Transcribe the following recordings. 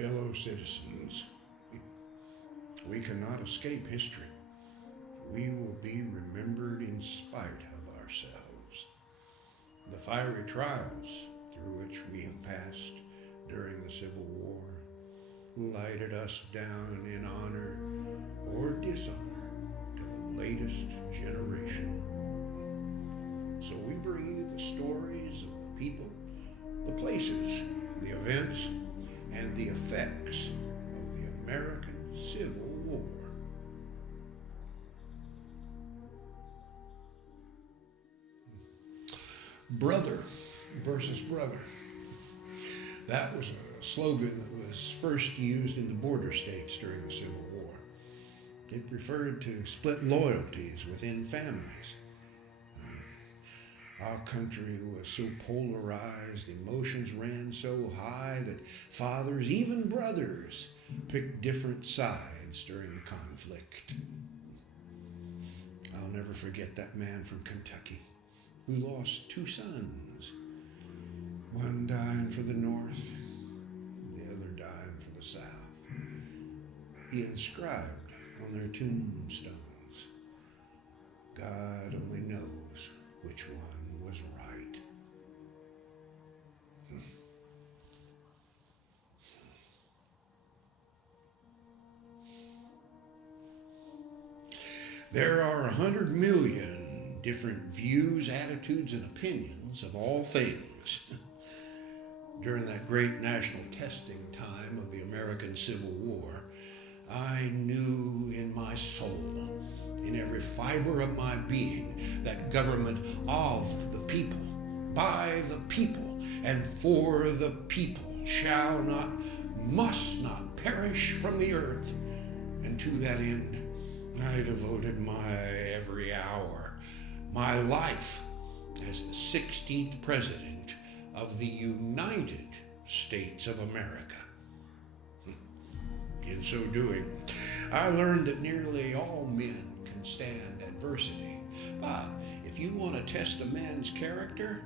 Fellow citizens, we cannot escape history. We will be remembered in spite of ourselves. The fiery trials through which we have passed during the Civil War lighted us down in honor or dishonor to the latest generation. So we bring you the stories of the people, the places, the events, and the effects of the American Civil War. Brother versus brother. That was a slogan that was first used in the border states during the Civil War. It referred to split loyalties within families. Our country was so polarized, emotions ran so high that fathers, even brothers, picked different sides during the conflict. I'll never forget that man from Kentucky who lost two sons, one dying for the North, the other dying for the South. He inscribed on their tombstones, "God only knows which one was right." There are 100 million different views, attitudes, and opinions of all things. During that great national testing time of the American Civil War, I knew in my soul, in every fiber of my being, that government of the people, by the people, and for the people shall not, must not perish from the earth. And to that end, I devoted my every hour, my life, as the 16th President of the United States of America. In so doing, I learned that nearly all men can stand adversity. But if you want to test a man's character,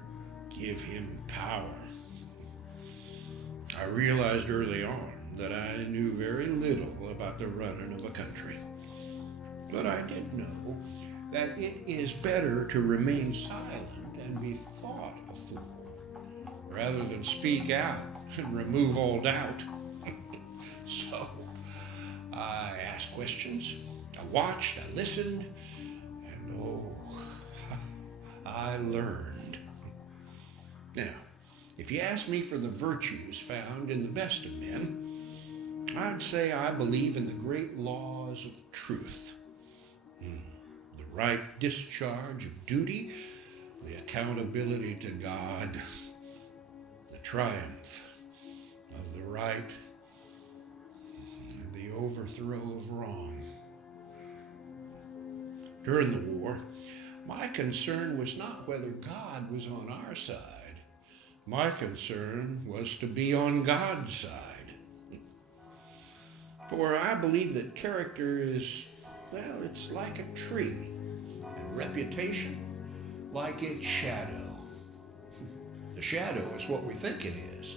give him power. I realized early on that I knew very little about the running of a country. But I did know that it is better to remain silent and be thought a fool, rather than speak out and remove all doubt. So I asked questions, I watched, I listened, and oh, I learned. Now, if you ask me for the virtues found in the best of men, I'd say I believe in the great laws of truth. The right discharge of duty, the accountability to God, the triumph of the right, and the overthrow of wrong. During the war, my concern was not whether God was on our side. My concern was to be on God's side. For I believe that character is, well, it's like a tree, and reputation like its shadow. The shadow is what we think it is,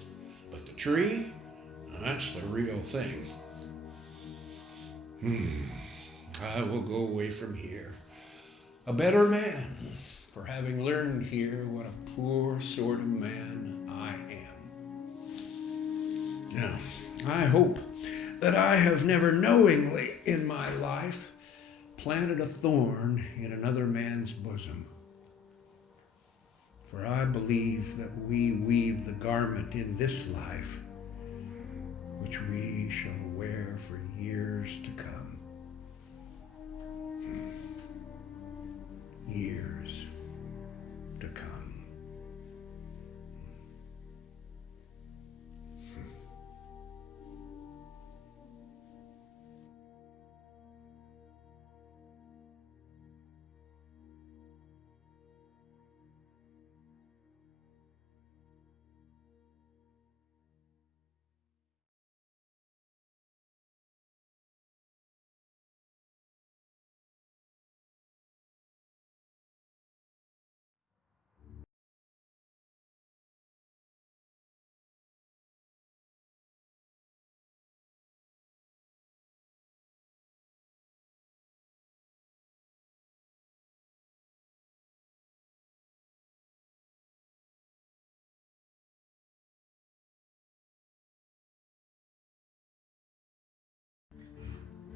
but the tree, that's the real thing. I will go away from here a better man for having learned here what a poor sort of man I am. Now, I hope that I have never knowingly in my life planted a thorn in another man's bosom. For I believe that we weave the garment in this life which we shall wear for years to come. Years to come.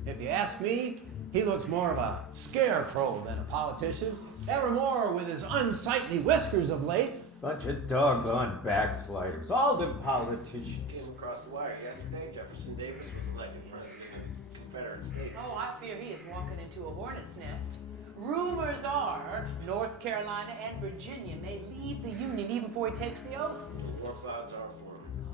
If you ask me, he looks more of a scarecrow than a politician, evermore with his unsightly whiskers of late. Bunch of doggone backsliders, all them politicians. Came across the wire yesterday. Jefferson Davis was elected president of the Confederate States. Oh, I fear he is walking into a hornet's nest. Rumors are North Carolina and Virginia may leave the Union even before he takes the oath. The war clouds are forming.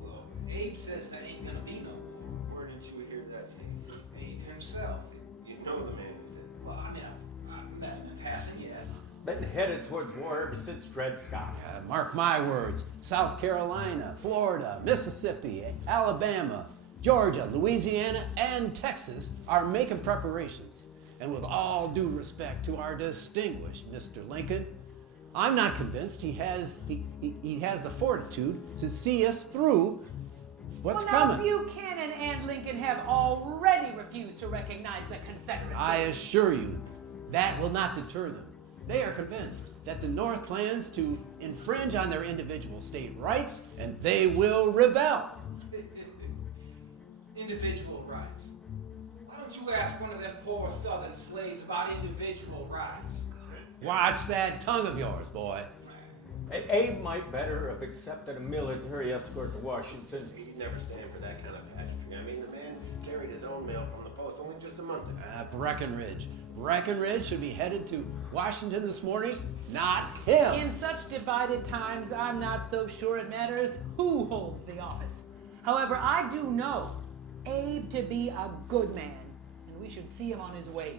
Well, Abe says that ain't gonna be no war. Where did you hear that, James? Abe himself. You know the man who said it. Well, I mean, I've met him in passing, yes. Been headed towards war ever since Dred Scott. Mark my words, South Carolina, Florida, Mississippi, Alabama, Georgia, Louisiana, and Texas are making preparations. And with all due respect to our distinguished Mr. Lincoln, I'm not convinced he has the fortitude to see us through what's coming. Now, Buchanan and Lincoln have already refused to recognize the Confederacy. I assure you, that will not deter them. They are convinced that the North plans to infringe on their individual state rights, and they will rebel. Individual rights. Why don't you ask one of them poor southern slaves about individual rights? Watch that tongue of yours, boy. And Abe might better have accepted a military escort to Washington. He'd never stand for that kind of pageantry. I mean, the man carried his own mail from the post only just a month ago. Breckinridge. Breckinridge should be headed to Washington this morning, not him. In such divided times, I'm not so sure it matters who holds the office. However, I do know Abe to be a good man, and we should see him on his way.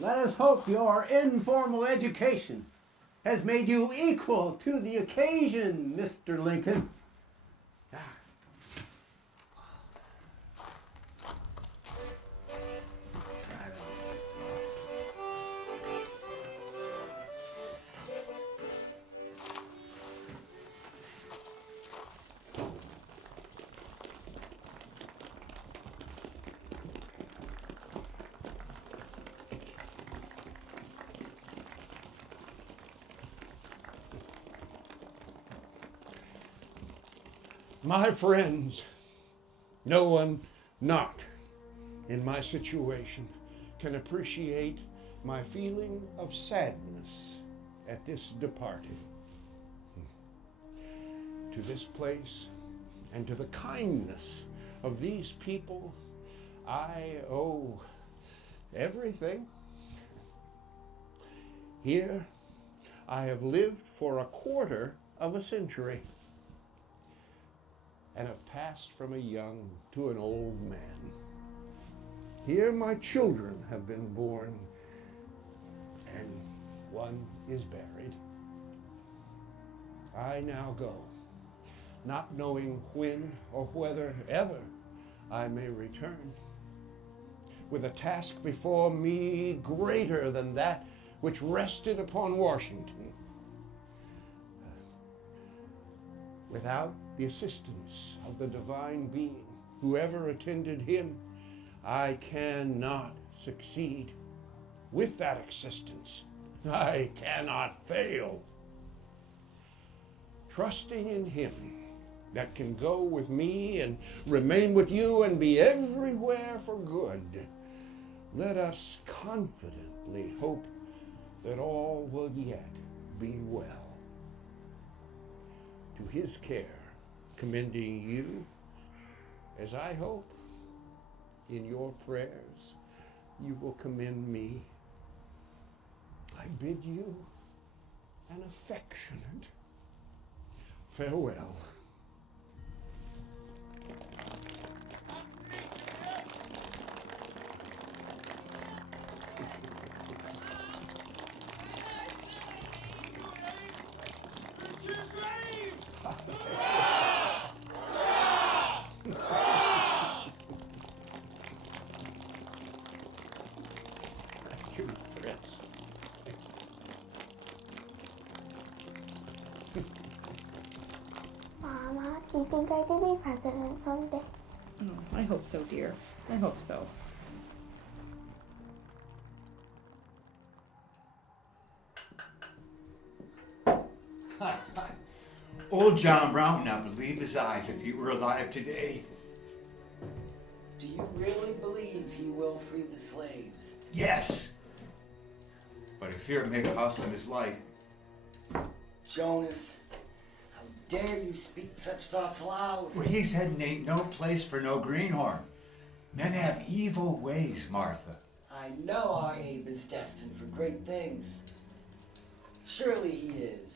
Let us hope your informal education has made you equal to the occasion, Mr. Lincoln. My friends, no one not in my situation can appreciate my feeling of sadness at this departing. To this place and to the kindness of these people, I owe everything. Here I have lived for a quarter of a century and have passed from a young to an old man. Here my children have been born, and one is buried. I now go, not knowing when or whether ever I may return, with a task before me greater than that which rested upon Washington. Without the assistance of the divine being, whoever attended him, I cannot succeed. With that assistance, I cannot fail. Trusting in him that can go with me and remain with you and be everywhere for good, let us confidently hope that all will yet be well. To his care, commending you, as I hope in your prayers you will commend me, I bid you an affectionate farewell. Thank you, my friends. Thank you. Mama, do you think I could be president someday? Oh, I hope so, dear. I hope so. Old John Brown would not believe his eyes if he were alive today. Do you really believe he will free the slaves? Yes. But if fear may cost him his life. Jonas, how dare you speak such thoughts aloud? Where he's heading ain't no place for no greenhorn. Men have evil ways, Martha. I know our Abe is destined for great things. Surely he is.